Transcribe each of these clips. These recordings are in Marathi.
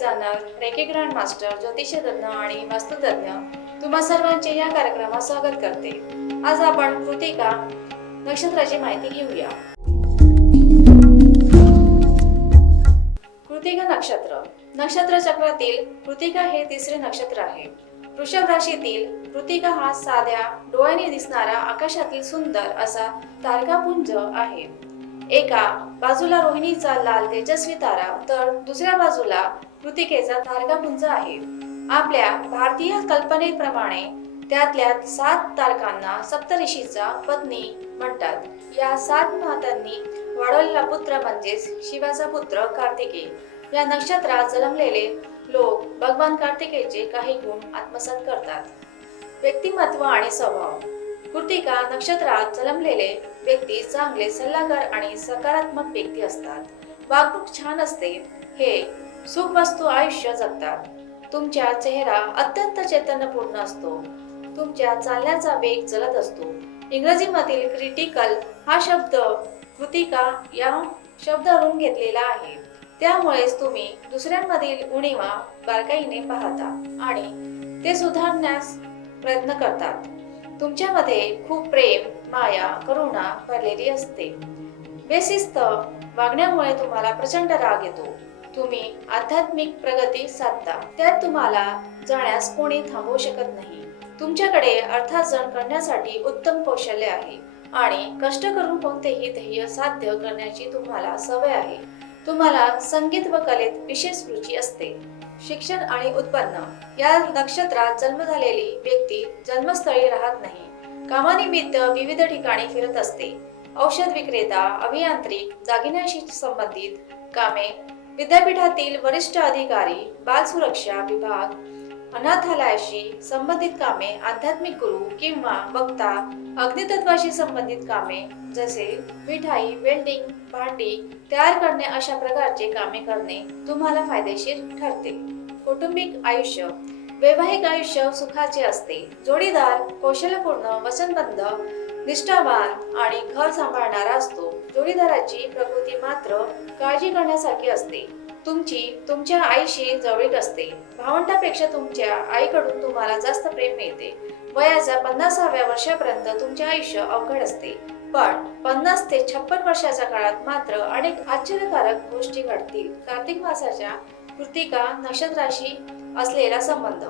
डिझायनर, रेकी ग्रँड मास्टर, ज्योतिषतज्ञ आणि वास्तुतज्ञ तुम्हा सर्वांचे या कार्यक्रमात स्वागत करते. आज आपण कृतिका नक्षत्राची माहिती घेऊया. कृतिका नक्षत्र चक्रातील कृतिका हे तिसरे नक्षत्र आहे. वृषभ राशीतील कृतिका हा साध्या डोळ्याने दिसणारा आकाशातील सुंदर असा तारकापुंज आहे. एका बाजूला रोहिणीचा लाल तेजस्वी तारा तर दुसऱ्या बाजूला कृतिकेचा तारकापुंज आहे. आपल्या भारतीय कल्पनेप्रमाणे त्यातल्या 7 तारकांना सप्तऋषीचा पत्नी म्हणतात. या 7 मातांनी वाढवलेला पुत्र म्हणजेच शिवाचा पुत्र कार्तिकेय. या नक्षत्रात जन्मलेले लोक भगवान कार्तिकेयचे काही गुण आत्मसात करतात. व्यक्तिमत्व आणि स्वभाव. कृतिका नक्षत्रात जन्मलेले व्यक्ती चांगले सल्लागार आणि सकारात्मक व्यक्ती असतात. वागणूक छान असते. हे सुखवस्तू आयुष्य जगतात. तुमचा चेहरा अत्यंत चैतन्यपूर्ण असतो. तुमच्या चालण्याचा वेग जलद असतो. इंग्रजीमधील क्रिटिकल हा शब्द कृतिका या शब्दावरून घेतलेला आहे. त्यामुळेच तुम्ही दुसऱ्यांमधील उणीवा बारकाईने पाहता आणि ते सुधारण्यास प्रयत्न करतात. तुमच्यामध्ये खूप प्रेम, माया, करुणा भरलेली असते. बेशिस्त वागण्यामुळे तुम्हाला प्रचंड राग येतो. तुम्ही आध्यात्मिक प्रगती साधता. त्यात तुम्हाला जाण्यास कोणी थांबवू शकत नाही. तुमच्याकडे अर्थार्जन करण्यासाठी उत्तम कौशल्य आहे आणि कष्ट करून कोणतेही ध्येय साध्य करण्याची तुम्हाला सवय आहे. तुम्हाला संगीत व कलेत विशेष रुची असते. शिक्षण आणि उत्पन्न. या नक्षत्रात जन्म झालेली व्यक्ती जन्मस्थळी राहत नाही. कामानिमित्त विविध ठिकाणी फिरत असते. औषध विक्रेता, अभियांत्रिक, दागिन्याशी संबंधित कामे, विद्यापीठातील वरिष्ठ अधिकारी, बाल सुरक्षा विभाग, अनाथालयाशी संबंधित कामे, आध्यात्मिक गुरु किंवा वक्ता, अग्नितत्वाशी संबंधित कामे जसे मिठाई, वेल्डिंग, भांडी तयार करणे अशा प्रकारचे कामे करणे तुम्हाला फायदेशीर ठरते. कौटुंबिक आयुष्य. वैवाहिक आयुष्य सुखाचे असते. जोडीदार कौशल्यपूर्ण, वचनबद्ध, निष्ठावान आणि घर सांभाळणारा असतो. जोडीदाराची प्रकृती मात्र काळजी करण्यासारखी असते. तुमच्या आईशी जवळीक असते. भावंडापेक्षा तुमच्या आईकडून तुम्हाला जास्त प्रेम मिळते. वयाच्या 50व्या वर्षापर्यंत तुमचे आयुष्य अवघड असते. पण 50 ते 56 वर्षाच्या काळात मात्र अनेक आश्चर्यकारक गोष्टी घडतील. कार्तिक मासाच्या कृतिका नक्षत्राशी असलेला संबंध.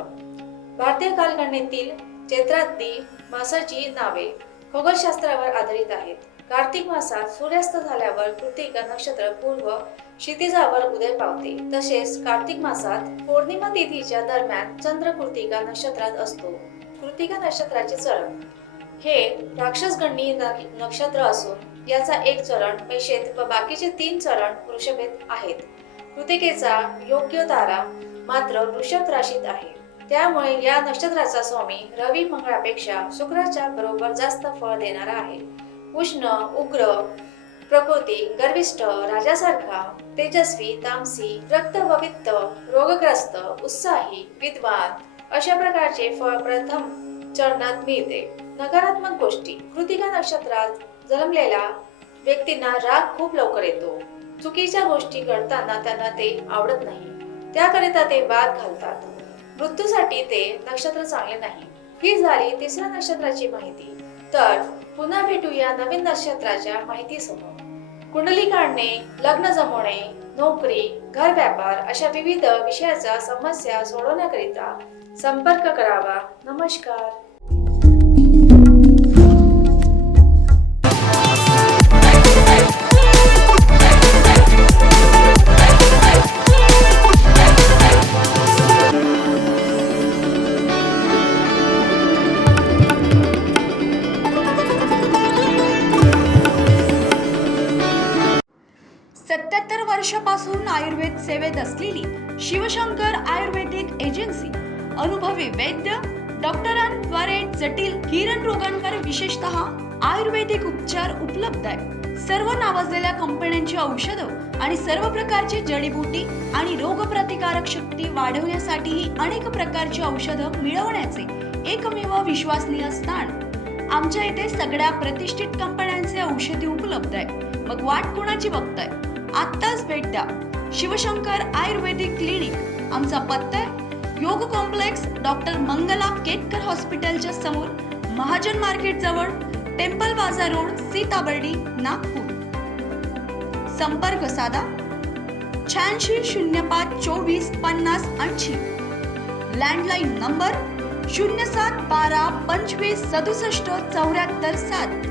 भारतीय कालगणनेतील चैत्रादी मासाची नावे खगोलशास्त्रावर आधारित आहेत. कार्तिक मासात सूर्यास्त झाल्यावर कृतिका नक्षत्र पूर्व क्षितिजावर उदय पावते. तसेच कार्तिक मासात पौर्णिमा तिथीच्या दरम्यान चंद्र कृतिका नक्षत्रात असतो. कृतिका नक्षत्राचे चरण. हे राक्षसगणी नक्षत्र असून याचा एक चरण मेषेत व बाकीचे 3 चरण वृषभेत आहेत. कृतिकेचा योग्य तारा मात्र वृषभ राशीत आहे. त्यामुळे या नक्षत्राचा स्वामी रवी मंगळापेक्षा शुक्राच्या बरोबर जास्त फळ देणारा आहे. उष्ण, उग्र प्रकृती, गर्विष्ठ, राजासारखा, तेजस्वी, तामसी, रक्त व पित्त, रोगग्रस्त, उत्साही, विद्वान अशा प्रकारचे फळ प्रथम चरणात मिळते. नकारात्मक गोष्टी. कृतिका नक्षत्रात जन्मलेल्या व्यक्तींना राग खूप लवकर येतो. चुकीच्या गोष्टी घडताना त्यांना ते आवडत नाही. त्याकरिता ते वाद घालतात. मृत्यूसाठी ते नक्षत्र चांगले नाही. ही झाली तिसऱ्या नक्षत्राची माहिती. तर पुन्हा भेटूया नवीन नक्षत्राच्या माहितीसह. कुंडली काढणे, लग्न जमवणे, नोकरी, घर व्यापार अशा विविध विषयाच्या समस्या सोडवण्याकरिता संपर्क करावा. नमस्कार. वर्षापासून आयुर्वेद सेवेत असलेली शिवशंकर आयुर्वेदिक एजन्सी अनुभवी वैद्य डॉक्टरांद्वारे जटिल किरण रोगांवर विशेषतः आयुर्वेदिक उपचार उपलब्ध आहे. सर्व नावाजलेल्या कंपन्यांची औषधं आणि सर्व प्रकारची जडीबुटी आणि रोगप्रतिकारक शक्ती वाढवण्यासाठी अनेक प्रकारची औषधं मिळवण्याचे एकमेव विश्वसनीय स्थान. आमच्या इथे सगळ्या प्रतिष्ठित कंपन्यांचे औषधी उपलब्ध आहे. मग वाट कोणाची बघताय? आत्ताच भेट द्या. शिवशंकर आयुर्वेदिक क्लिनिक, आमचा पत्ता आहे योग कॉम्प्लेक्स डॉक्टर मंगला केतकर हॉस्पिटलच्या समोर, महाजन मार्केट जवळ, टेम्पल बाजार रोड, सीताबर्डी, नागपूर. संपर्क साधा 8605245080. Landline number 0712256774 7.